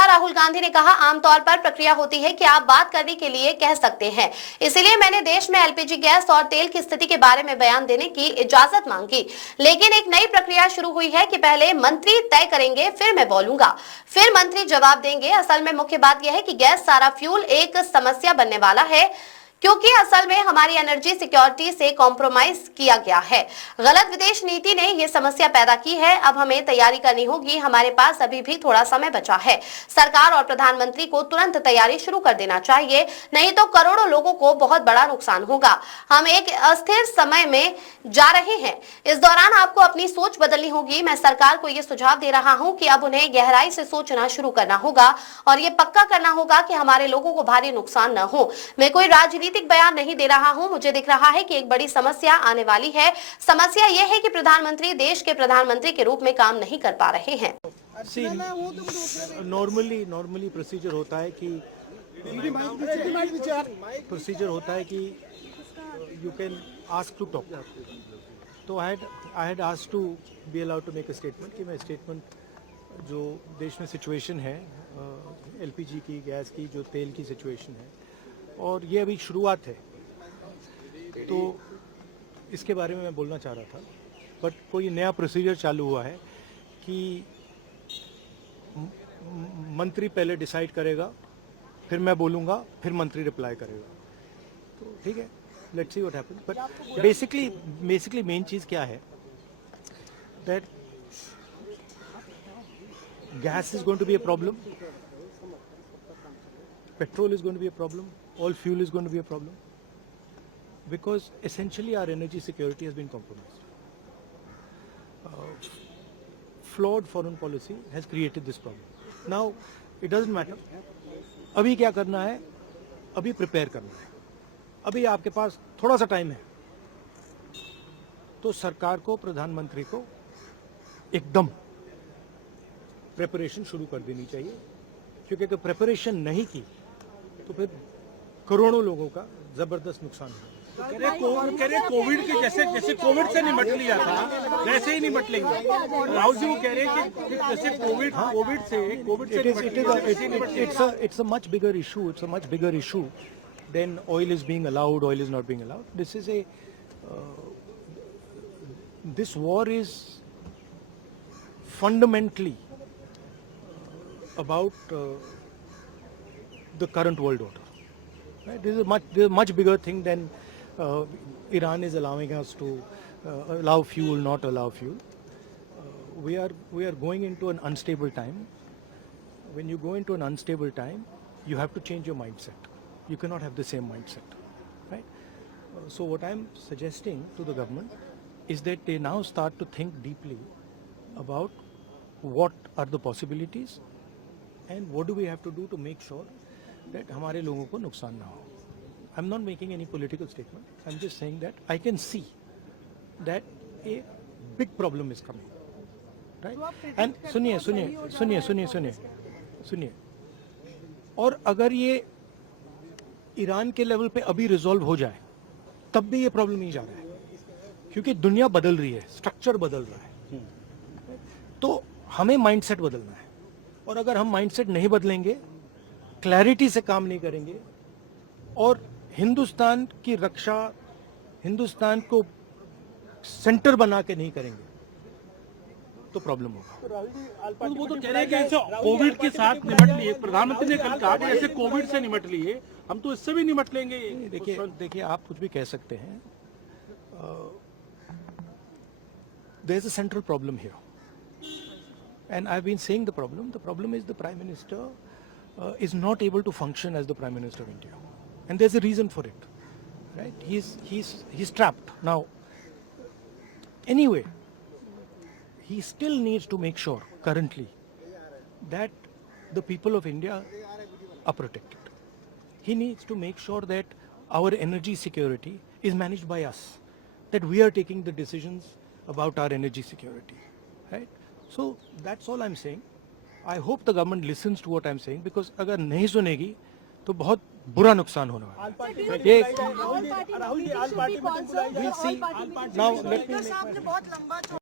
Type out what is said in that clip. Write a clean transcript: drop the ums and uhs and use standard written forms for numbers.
नेता राहुल गांधी ने कहा, आमतौर पर प्रक्रिया होती है कि आप बात करने के लिए कह सकते हैं, इसलिए मैंने देश में एलपीजी गैस और तेल की स्थिति के बारे में बयान देने की इजाजत मांगी। लेकिन एक नई प्रक्रिया शुरू हुई है कि पहले मंत्री तय करेंगे, फिर मैं बोलूंगा, फिर मंत्री जवाब देंगे। असल में मुख्य बात यह है कि गैस सारा फ्यूल एक समस्या बनने वाला है, क्योंकि असल में हमारी एनर्जी सिक्योरिटी से कॉम्प्रोमाइज किया गया है। गलत विदेश नीति ने यह समस्या पैदा की है। अब हमें तैयारी करनी होगी। हमारे पास अभी भी थोड़ा समय बचा है। सरकार और प्रधानमंत्री को तुरंत तैयारी शुरू कर देना चाहिए, नहीं तो करोड़ों लोगों को बहुत बड़ा नुकसान होगा। हम एक अस्थिर समय में जा रहे हैं। इस दौरान आपको अपनी सोच बदलनी होगी। मैं सरकार को यह सुझाव दे रहा हूं कि अब उन्हें गहराई से सोचना शुरू करना होगा और ये पक्का करना होगा कि हमारे लोगों को भारी नुकसान न हो। मैं कोई राजनीतिक बयान नहीं दे रहा हूं। मुझे दिख रहा है कि एक बड़ी समस्या आने वाली है। समस्या यह है कि प्रधानमंत्री देश के प्रधानमंत्री के रूप में काम नहीं कर पा रहे हैं। नॉर्मली प्रोसीजर होता है कि you can ask to talk. तो I had asked to be allowed to make a statement कि मैं स्टेटमेंट जो देश में सिचुएशन है, एलपीजी की, गैस की, जो तेल की सिचुएशन है, और ये अभी शुरुआत है, तो इसके बारे में मैं बोलना चाह रहा था। बट कोई नया प्रोसीजर चालू हुआ है कि मंत्री पहले डिसाइड करेगा, फिर मैं बोलूँगा, फिर मंत्री रिप्लाई करेगा। तो ठीक है, let's see what happens. But basically main चीज़ क्या है, that gas is going to be a problem, petrol is going to be a problem, all fuel is going to be a problem, because essentially our energy security has been compromised. Flawed foreign policy has created this problem. Now it doesn't matter. अभी क्या करना है, अभी prepare करना है। अभी आपके पास थोड़ा सा टाइम है, तो सरकार को, प्रधानमंत्री को एकदम प्रिपरेशन शुरू कर देनी चाहिए, क्योंकि अगर प्रिपरेशन नहीं की तो फिर करोड़ों लोगों का जबरदस्त नुकसान होगा। कह रहे कोविड के जैसे कोविड से निपट लिया था वैसे ही निपट लेंगे। राहुल जी वो कह रहे हैं कि जैसे कोविड से it's a much bigger issue than oil is being allowed, oil is not being allowed. This war is fundamentally about the current world order. Right? This is a much bigger thing than Iran is allowing us to allow fuel, not allow fuel. We are going into an unstable time. When you go into an unstable time, you have to change your mindset. You cannot have the same mindset, right? So what I'm suggesting to the government is that they now start to think deeply about what are the possibilities and what do we have to do to make sure that हमारे लोगों को नुकसान ना हो. I'm not making any political statement. I'm just saying that I can see that a big problem is coming, right? And सुनिए, और अगर ये ईरान के लेवल पे अभी रिजॉल्व हो जाए, तब भी ये प्रॉब्लम नहीं जा रहा है, क्योंकि दुनिया बदल रही है, स्ट्रक्चर बदल रहा है. तो हमें माइंडसेट बदलना है, और अगर हम माइंडसेट नहीं बदलेंगे, क्लैरिटी से काम नहीं करेंगे और हिंदुस्तान की रक्षा, हिंदुस्तान को सेंटर बना के नहीं करेंगे, तो प्रॉब्लम होगा. वो तो कह रहे हैं कि ऐसे कोविड के साथ निपट लिए, प्रधानमंत्री ने कल कहा कि ऐसे कोविड से निपट लिए, हम तो इससे भी निपट लेंगे. देखिए आप कुछ भी कह सकते हैं. There is a central problem here, and I've been saying the problem is the Prime Minister is not able to function as the Prime Minister of India, and there's a reason for it, right? He's trapped now. Anyway, he still needs to make sure currently that the people of India are protected. He needs to make sure that our energy security is managed by us, that we are taking the decisions about our energy security, right? So that's all I'm saying. I hope the government listens to what I'm saying, because अगर नहीं सुनेगी तो बहुत बुरा नुकसान होने वाला है. We'll see. Now let me